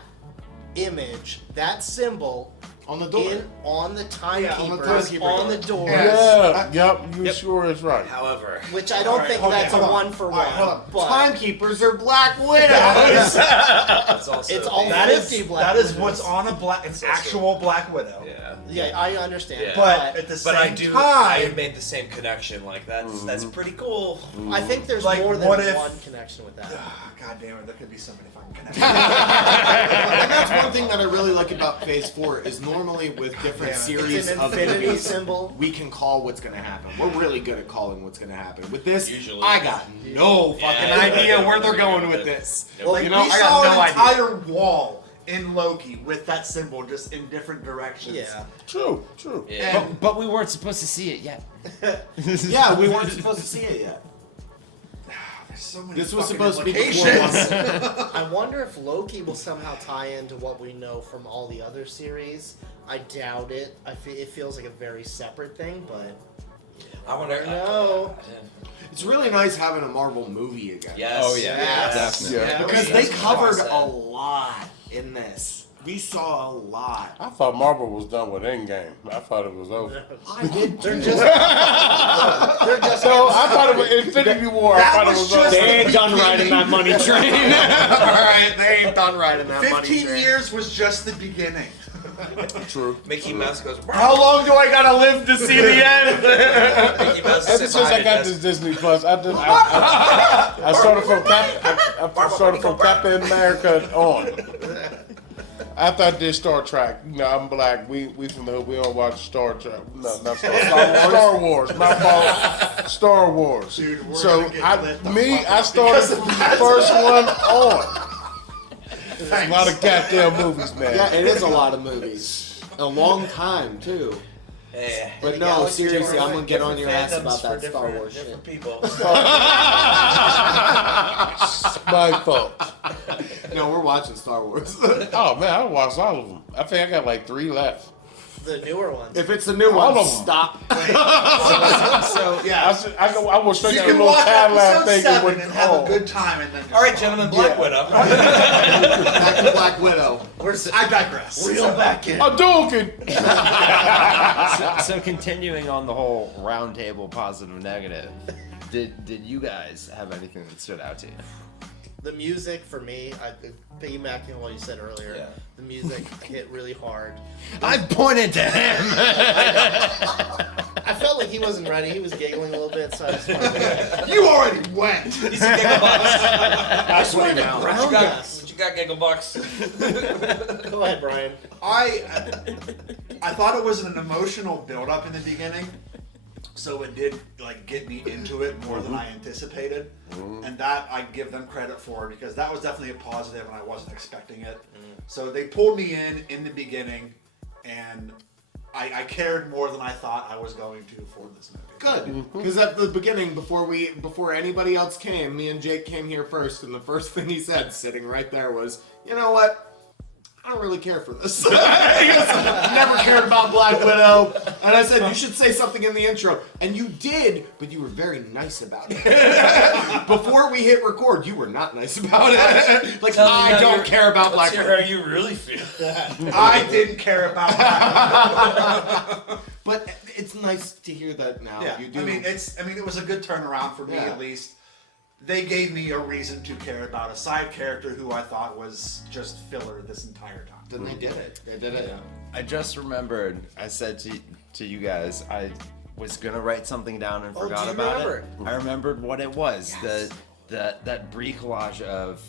image, that symbol On the door. on the timekeepers timekeeper on door. the doors. Yeah, yep, you sure is right. However, Which I don't think hold on, that's hold a on. one for All right, hold one. on. But Timekeepers are Black Widows! it's also it's all That is 50 Black that is Widows. what's on a black. It's actual Black Widow. Yeah. Yeah, I understand. Yeah. But at the But I same do. time, I made the same connection. Like that's pretty cool. I think there's Like, more than what if- one connection with that. God damn it, there could be so many fucking connections. And that's one thing that I really like about Phase 4 is normally normally with different series It's an of infinity movies, symbol. we can call what's gonna happen. We're really good at calling what's gonna happen. With this, Usually. I got no fucking idea where they're going with this. Like, You know, we I saw got no an idea. entire wall in Loki with that symbol just in different directions. Yeah. True. Yeah. But we weren't supposed to see it yet. Yeah, we weren't supposed to see it yet. There's so many This was fucking supposed to be before implications. I wonder if Loki will somehow tie into what we know from all the other series. I doubt it. It feels like a very separate thing, but I wonder. No. It's really nice having a Marvel movie again. Yes. Oh yeah, Yes. definitely. Yeah. Because Yeah, they that's covered what I a said. lot in this. We saw a lot. I thought Marvel was done with Endgame. I thought it was over. I did. they're just So I thought it was Infinity War. I That thought it was was just- over. They ain't done riding that money train. Alright, they ain't done riding that money 15 train. years was just the beginning. True. Mickey Mouse goes. How long do I gotta live to see the end? Mickey Mouse Ever sits since I behind got his this desk. Disney Plus, I started from I started from Captain America on. After I did Star Trek, you know, I'm black. We from the hood. We don't watch Star Trek. No, not Star Wars. My fault. Star Wars. Dude, we're So gonna get lit the fuck I up started because of from the that. first one on. Thanks. A lot of goddamn movies, man. Yeah, it is a lot of movies. A long time, too. Yeah. But The no, galaxy seriously, I'm gonna different- get on your ass Fandoms about for that Star different- Wars shit. different people. My fault. No, we're watching Star Wars. Oh man, I watched all of them. I think I got like 3 left. the newer ones. If it's a new All one, of 'em. stop. So Yeah. I will show You you a can little watch timeline episode thing 7 with and have a good time and then just All right, stop. gentlemen, Black Widow. Back to Black Widow. I digress. reel back in. I'm joking. So continuing on the whole roundtable positive negative, did you guys have anything that stood out to you? The music for me, piggybacking on what you said earlier, Yeah. the music hit really hard. I pointed to him. I felt like he wasn't ready. He was giggling a little bit, so I just wanted to You already went. He's a Gigabucks. That's what now. What you ground got? us. What you got, Gigabucks? Go ahead, Brian. I thought it was an emotional build-up in the beginning, so it did like get me into it more than I anticipated, and that I give them credit for because that was definitely a positive, and I wasn't expecting it. So they pulled me in the beginning, and I cared more than I thought I was going to for this movie. Good, because at the beginning, before anybody else came, me and Jake came here first, and the first thing he said, sitting right there, was, "You know what? I don't really care for this." He goes, "Never cared about Black Widow," and I said, "You should say something in the intro," and you did, but you were very nice about it. Before we hit record, you were not nice about it. Like, I don't care about Black Let's Widow. hear how you really feel. I didn't care about that. But it's nice to hear that now. Yeah, You do. I mean, it was a good turnaround for me Yeah. at least. They gave me a reason to care about a side character who I thought was just filler this entire time. Then they did it. They did it. I just remembered. I said to you guys, I was gonna write something down and Oh, forgot do you about remember it. I remembered what it was. That bricolage of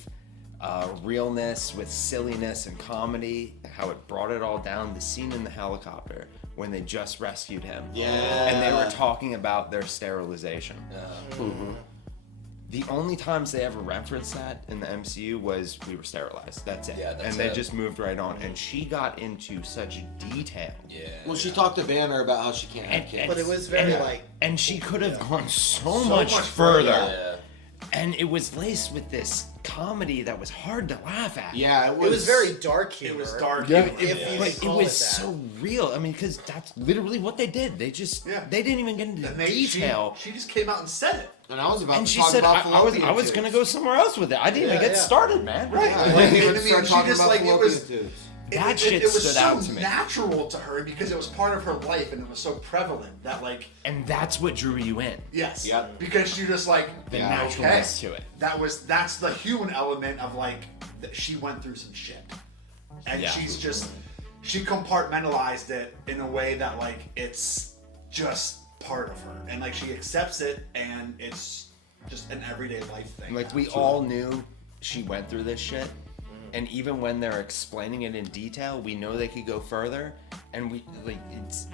realness with silliness and comedy. How it brought it all down. The scene in the helicopter when they just rescued him. Yeah. And they were talking about their sterilization. The only times they ever referenced that in the MCU was we were sterilized. That's it. Yeah, that's and they it. just moved right on. And she got into such detail. Yeah. Well, she talked to Banner about how she can't have kids. But it was very like And she could have gone so much much further. Yeah. And it was laced with this comedy that was hard to laugh at. Yeah, it was very dark humor. It was dark. Yeah. humor. If you But could it call was that. so real. I mean, because that's literally what they did. They just, Yeah. they didn't even get into And detail. she just came out and said it. And I was about And to she talk said, about I was fallopian going to tubes. go somewhere else with it. I didn't even Yeah, get yeah. started, man. Right. Yeah, Like, I didn't even I mean, start she talking just, about like, it fallopian was- tubes. That shit it was stood so out to me. natural to her because it was part of her life and it was so prevalent that like And that's what drew you in. yes, Yep. because she just like The Yeah. naturalness to it. that's the human element of like that she went through some shit and Yeah. she compartmentalized it in a way that like it's just part of her and like she accepts it and it's just an everyday life thing. Like, now. we all knew she went through this shit. And even when they're explaining it in detail, we know they could go further. and we like it's.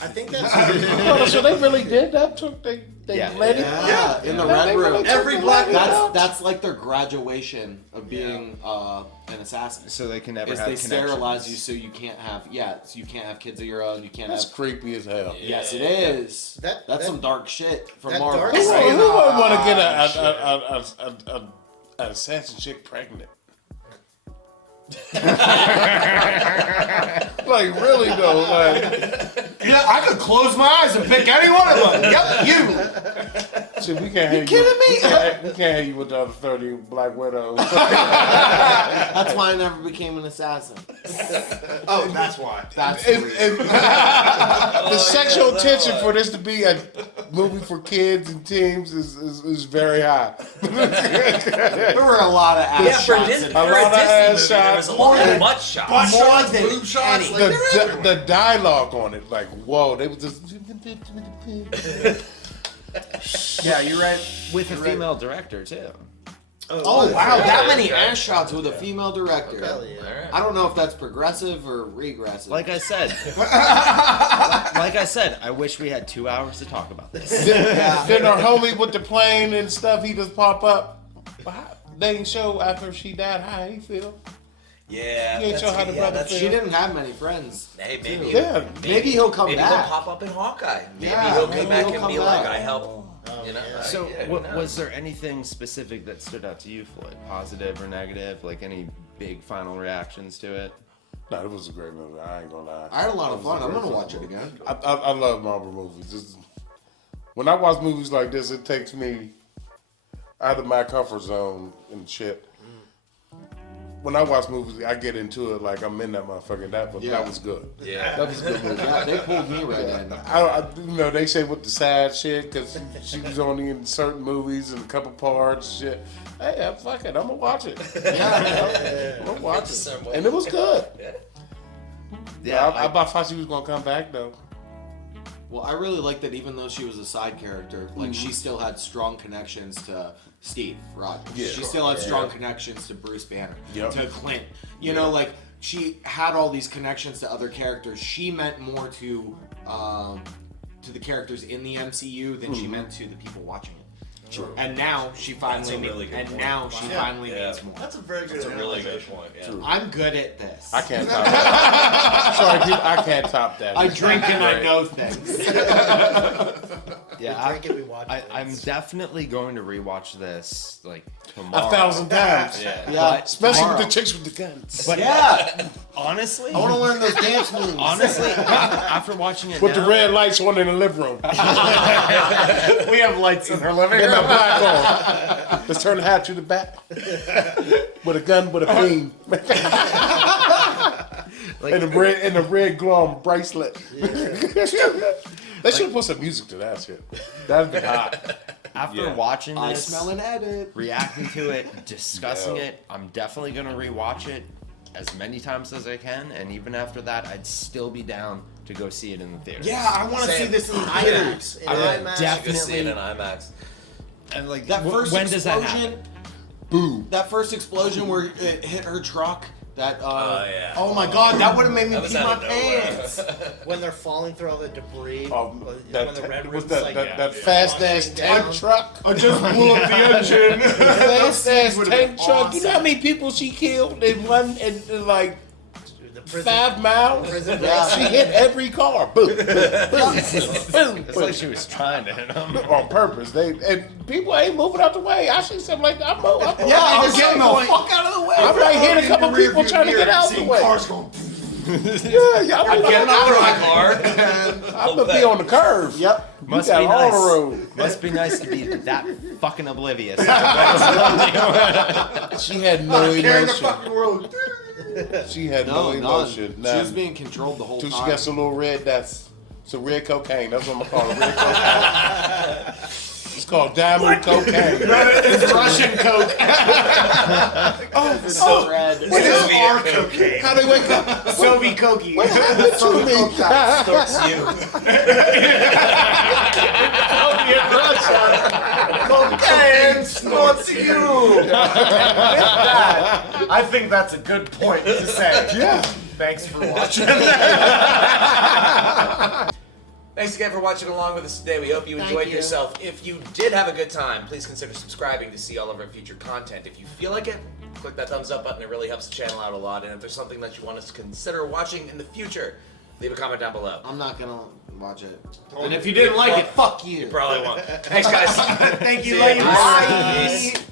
I think that's. So they really did that? They Yeah. let it? Yeah, in the Yeah, Red they Room. really Every took black- the let it out. That's like their graduation of being an assassin. So they can never Is have they sterilize connections. you so you can't have so you can't have kids of your own. You can't That's have. creepy as hell. Yes, it is. That's Some dark shit from that Marvel. dark Who side- wouldn't want to get an assassin chick pregnant? Like really though, like Yeah, I could close my eyes and pick any one of them. Yep, you. shit, we can't have you. kidding me? We can't have you with the other 30 Black Widows. That's why I never became an assassin. Oh, that's why. That's the reason. The sexual tension for this to be a movie for kids and teens is very high. There were a lot of ass Yeah, for shots Disney, in A for lot a of Disney ass movie, there was a shots, lot more of butt shots. Butt More shots, than boob shots, any. like they're everywhere. The dialogue on it, like whoa, they was just. Yeah, you're right. With a female director too. Oh wow, that many ass shots with a female director. Hell yeah. I don't know if that's progressive or regressive. Like I said, I wish we had 2 hours to talk about this. Then our homie with the plane and stuff, he just pop up. They didn't show after she died how he feel. Yeah, You ain't sure how the brother that's- feel. she didn't have many friends. Hey, maybe, Yeah. Maybe he'll come maybe back. he'll pop up in Hawkeye. Maybe Yeah, he'll maybe come back he'll and come be like, back. I help. You know. So, yeah, who knows? was there anything specific that stood out to you, Floyd? Positive or negative? Like any big final reactions to it? No, it was a great movie. I ain't gonna lie. I had a lot of It was fun. a I'm great gonna film. watch it again. I love Marvel movies. When I watch movies like this, it takes me out of my comfort zone and shit. When I watch movies, I get into it like I'm in that motherfucker. That was good. Yeah. That was a good movie. Yeah, they pulled me right in. They say with the sad shit because she was only in certain movies and a couple parts. Shit. Hey, fuck it, I'm gonna watch it. I'm gonna watch it, and it was good. Yeah, I thought she was gonna come back though. Well, I really like that even though she was a side character, like she still had strong connections to Steve Rogers. Yeah. She still had strong connections to Bruce Banner, Yep. to Clint. You know, like she had all these connections to other characters. She meant more to the characters in the MCU than she meant to the people watching it. True. And now she finally That's a really good point. finally Yeah. means more. That's a very good That's a really analogy. good point. Yeah. I'm good at this. I can't top that. Sorry, people, I can't top that. I drink and I know things. yeah. We drink it, we watch it. I'm definitely going to rewatch this like tomorrow. 1,000 times. Yeah. Yeah, Especially tomorrow. with the chicks with the guns. But Yeah, honestly, I want to learn those dance moves. honestly, after watching it With now, the red lights on in the living room. We have lights in our living And room. the black on. Let's turn the hat to the back. With a gun with a beam. like, and the red glove bracelet. They should have put some music to that shit. That'd be hot. after watching I this, smell an edit. reacting to it, discussing it, I'm definitely gonna rewatch it as many times as I can, and even after that, I'd still be down to go see it in the theater. Yeah, I want to see Same. this in the IMAX. theaters. In I would IMAX. definitely- Go see it in IMAX. and like That first when does that explosion, happen? Boom. that first explosion where it hit her truck. That yeah. oh my god, that would have made me That was pee out my of nowhere. pants. When they're falling through all the debris. when the red It was room's like that fast ass tank down. truck. I just blew up the engine. Fast ass would've tank been truck. You know how awesome. many people she killed in like The prison, 5 miles? prison Yeah. She hit every car. Boom, boom, boom, boom, It's like boom. she was trying to hit him. On purpose. And people ain't moving out the way. I see something like that. I'm Yeah, I'm they're getting the like, fuck out of the way. I'm right here, a couple people trying to get out the way. Cars going. Yeah, I'm getting out of my car. I'm gonna be on the curve. Yep. You Must got be all nice. the road. Must be nice to be that fucking oblivious. She had no Carrying the emotion. fucking road. She had no No, emotion. none. None. She was being controlled the whole Till she time. got some little red. That's some red cocaine. That's what I'm gonna call it. Red cocaine. It's called diamond cocaine. It's Russian coke. so red. What is Our cocaine. How they wake up? Soviet cokey. What happened to me? Starts you. Cocaine snorts you. I think that's a good point to say. Yeah. Thanks for watching. Thanks again for watching along with us today. We hope you enjoyed yourself. If you did have a good time, please consider subscribing to see all of our future content. If you feel like it, click that thumbs up button. It really helps the channel out a lot. And if there's something that you want us to consider watching in the future, leave a comment down below. I'm not gonna watch it. And if you didn't like it, fuck you. You probably won't. Thanks, guys. Thank you, See ladies. Bye. Bye.